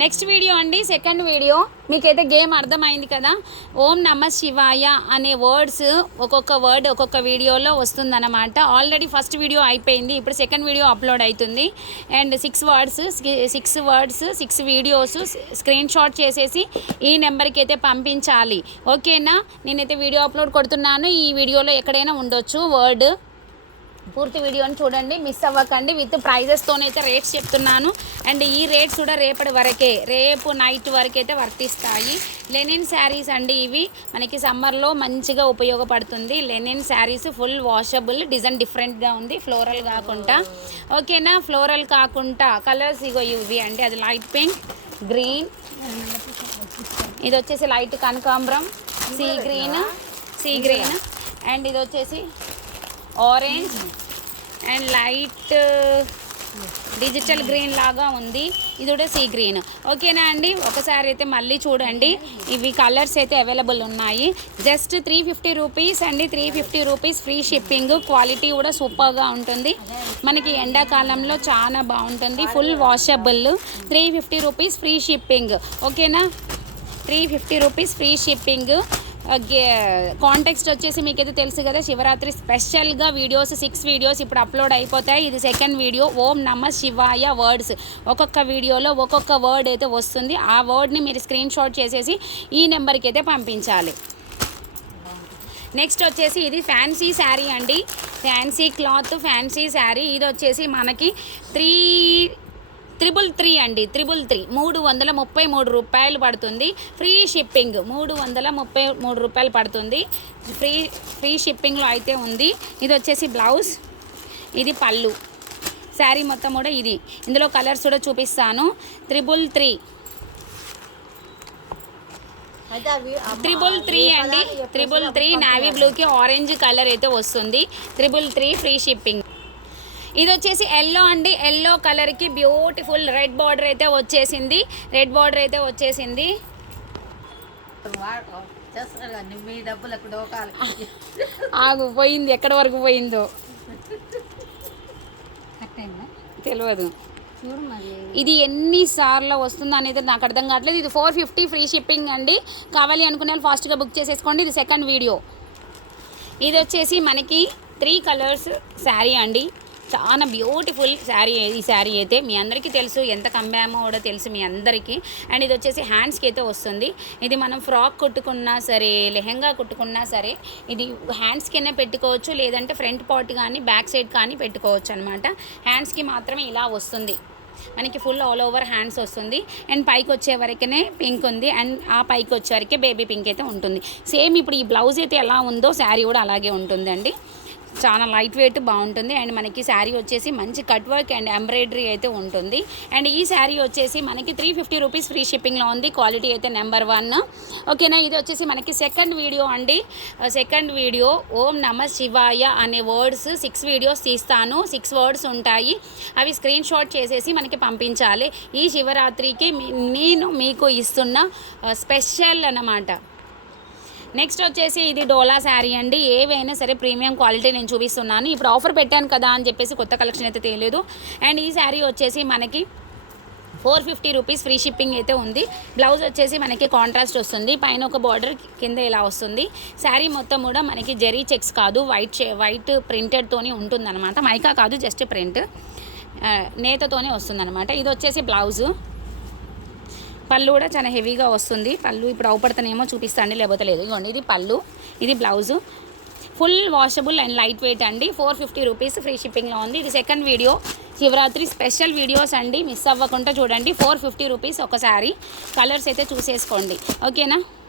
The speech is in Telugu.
నెక్స్ట్ వీడియో అండి, సెకండ్ వీడియో. మీకైతే గేమ్ అర్థమైంది కదా. ఓం నమ శివాయ అనే వర్డ్స్ ఒక్కొక్క వర్డ్ ఒక్కొక్క వీడియోలో వస్తుందన్నమాట. ఆల్రెడీ ఫస్ట్ వీడియో అయిపోయింది, ఇప్పుడు సెకండ్ వీడియో అప్లోడ్ అవుతుంది. And 6 words 6 videos screen shot చేసేసి ఈ నెంబర్కి అయితే పంపించాలి. ఓకేనా? నేనైతే వీడియో అప్లోడ్ కొడుతున్నాను. ఈ వీడియోలో ఎక్కడైనా ఉండొచ్చు వర్డ్. పూర్తి వీడియోని చూడండి, మిస్ అవ్వకండి. విత్ ప్రైజెస్తోనైతే రేట్స్ చెప్తున్నాను. అండ్ ఈ రేట్స్ కూడా రేపటి వరకే, రేపు నైట్ వరకు అయితే వర్తిస్తాయి. లెనిన్ శారీస్ అండి ఇవి. మనకి సమ్మర్లో మంచిగా ఉపయోగపడుతుంది. Linen saris full washable, design డిఫరెంట్గా ఉంది, ఫ్లోరల్ కాకుండా. ఓకేనా? ఫ్లోరల్ కాకుండా కలర్స్ ఇగో ఇవి అండి. అది లైట్ పింక్, గ్రీన్, ఇది వచ్చేసి లైట్ కనకాంబరం, సీ గ్రీన్. అండ్ ఇది వచ్చేసి orange and light digital green లాగా ఉంది. ఇది కూడా సీ గ్రీన్. ఓకేనా అండి? ఒకసారి అయితే మళ్ళీ చూడండి. ఇవి కలర్స్ అయితే అవైలబుల్ ఉన్నాయి. జస్ట్ 350 రూపీస్ అండి. 350 రూపీస్ ఫ్రీ షిప్పింగ్. క్వాలిటీ కూడా సూపర్గా ఉంటుంది. మనకి ఎండాకాలంలో చాలా బాగుంటుంది. Full washable. 350 rupees free shipping. ఓకేనా? 350 రూపీస్ ఫ్రీ షిప్పింగ్. కాంటెక్స్ట్ వచ్చేసి మీకైతే తెలుసు కదా, శివరాత్రి స్పెషల్గా వీడియోస్ 6 వీడియోస్ ఇప్పుడు అప్లోడ్ అయిపోతాయి. ఇది సెకండ్ వీడియో. ఓం నమ శివాయ వర్డ్స్ ఒక్కొక్క వీడియోలో ఒక్కొక్క వర్డ్ అయితే వస్తుంది. ఆ వర్డ్ని మీరు స్క్రీన్ షాట్ చేసేసి ఈ నెంబర్కి అయితే పంపించాలి. నెక్స్ట్ వచ్చేసి ఇది ఫ్యాన్సీ శారీ అండి. Fancy cloth, fancy sari. ఇది వచ్చేసి మనకి 333 అండి. 333 రూపాయలు పడుతుంది. Free shipping. 333 రూపాయలు పడుతుంది. ఫ్రీ షిప్పింగ్లో అయితే ఉంది. ఇది వచ్చేసి బ్లౌజ్, ఇది పళ్ళు. శారీ మొత్తం కూడా ఇది. ఇందులో కలర్స్ కూడా చూపిస్తాను. 333 అండి. 333 నావీ బ్లూకి ఆరెంజ్ కలర్ అయితే వస్తుంది. 333 ఫ్రీ షిప్పింగ్. ఇది వచ్చేసి ఎల్లో అండి. ఎల్లో కలర్కి బ్యూటిఫుల్ రెడ్ బార్డర్ అయితే వచ్చేసింది. ఆగు, పోయింది. ఎక్కడి వరకు పోయిందో తెలియదు. ఇది ఎన్నిసార్లు వస్తుంది అనేది నాకు అర్థం కావట్లేదు. ఇది 450 ఫ్రీ షిప్పింగ్ అండి. కావాలి అనుకునే వాళ్ళు ఫాస్ట్గా బుక్ చేసేసుకోండి. ఇది సెకండ్ వీడియో. ఇది వచ్చేసి మనకి 3 కలర్స్ శారీ అండి. చాలా బ్యూటిఫుల్ శారీ. ఈ శారీ అయితే మీ అందరికీ తెలుసు, ఎంత కంబామో కూడా తెలుసు మీ అందరికీ. అండ్ ఇది వచ్చేసి హ్యాండ్స్కి అయితే వస్తుంది. ఇది మనం ఫ్రాక్ కుట్టుకున్నా సరే, లెహెంగా కుట్టుకున్నా సరే, ఇది హ్యాండ్స్కైనా పెట్టుకోవచ్చు, లేదంటే ఫ్రంట్ పార్ట్ కానీ బ్యాక్ సైడ్ కానీ పెట్టుకోవచ్చు అనమాట. హ్యాండ్స్కి మాత్రమే ఇలా వస్తుంది. మనకి ఫుల్ ఆల్ ఓవర్ హ్యాండ్స్ వస్తుంది. అండ్ పైకి వచ్చే వరకునే పింక్ ఉంది. అండ్ ఆ పైకి వచ్చే వరకే బేబీ పింక్ అయితే ఉంటుంది. సేమ్ ఇప్పుడు ఈ బ్లౌజ్ అయితే ఎలా ఉందో శారీ కూడా అలాగే ఉంటుందండి. చాలా లైట్ వెయిట్, బాగుంటుంది. అండ్ మనకి శారీ వచ్చేసి మంచి కట్ వర్క్ అండ్ ఎంబ్రాయిడరీ అయితే ఉంటుంది. అండ్ ఈ శారీ వచ్చేసి మనకి 350 రూపీస్ ఫ్రీ షిప్పింగ్లో ఉంది. క్వాలిటీ అయితే నెంబర్ 1. ఓకేనా? ఇది వచ్చేసి మనకి సెకండ్ వీడియో అండి. సెకండ్ వీడియో ఓం నమ శివాయ అనే వర్డ్స్ 6 వీడియోస్ తీస్తాను. 6 వర్డ్స్ ఉంటాయి. అవి స్క్రీన్ షాట్ చేసేసి మనకి పంపించాలి. ఈ శివరాత్రికి నేను మీకు ఇస్తున్న స్పెషల్ అన్నమాట. నెక్స్ట్ వచ్చేసి ఇది డోలా శారీ అండి. ఏవైనా సరే ప్రీమియం క్వాలిటీ నేను చూపిస్తున్నాను. ఇప్పుడు ఆఫర్ పెట్టాను కదా అని చెప్పేసి కొత్త కలెక్షన్ అయితే తెలియదు. అండ్ ఈ శారీ వచ్చేసి మనకి 450 రూపీస్ ఫ్రీ షిప్పింగ్ అయితే ఉంది. బ్లౌజ్ వచ్చేసి మనకి కాంట్రాస్ట్ వస్తుంది. పైన ఒక బార్డర్, కింద ఇలా వస్తుంది. శారీ మొత్తం కూడా మనకి జెరీ చెక్స్ కాదు, వైట్ ప్రింటెడ్తోని ఉంటుందన్నమాట. మైకా కాదు, జస్ట్ ప్రింట్ నేతతోనే వస్తుందన్నమాట. ఇది వచ్చేసి బ్లౌజు. పళ్ళు కూడా చాలా హెవీగా వస్తుంది. పళ్ళు ఇప్పుడు అవుపడతానేమో చూపిస్తాండి, లేకపోతే లేదు. ఇదిగోండి, ఇది పళ్ళు, ఇది blouse. Full washable and light weight అండి. 450 రూపీస్ ఫ్రీ షిప్పింగ్లో ఉంది. ఇది second video. Shivaratri special videos అండి, మిస్ అవ్వకుండా చూడండి. 450 రూపీస్ ఒకసారి. కలర్స్ అయితే చూసేసుకోండి. ఓకేనా?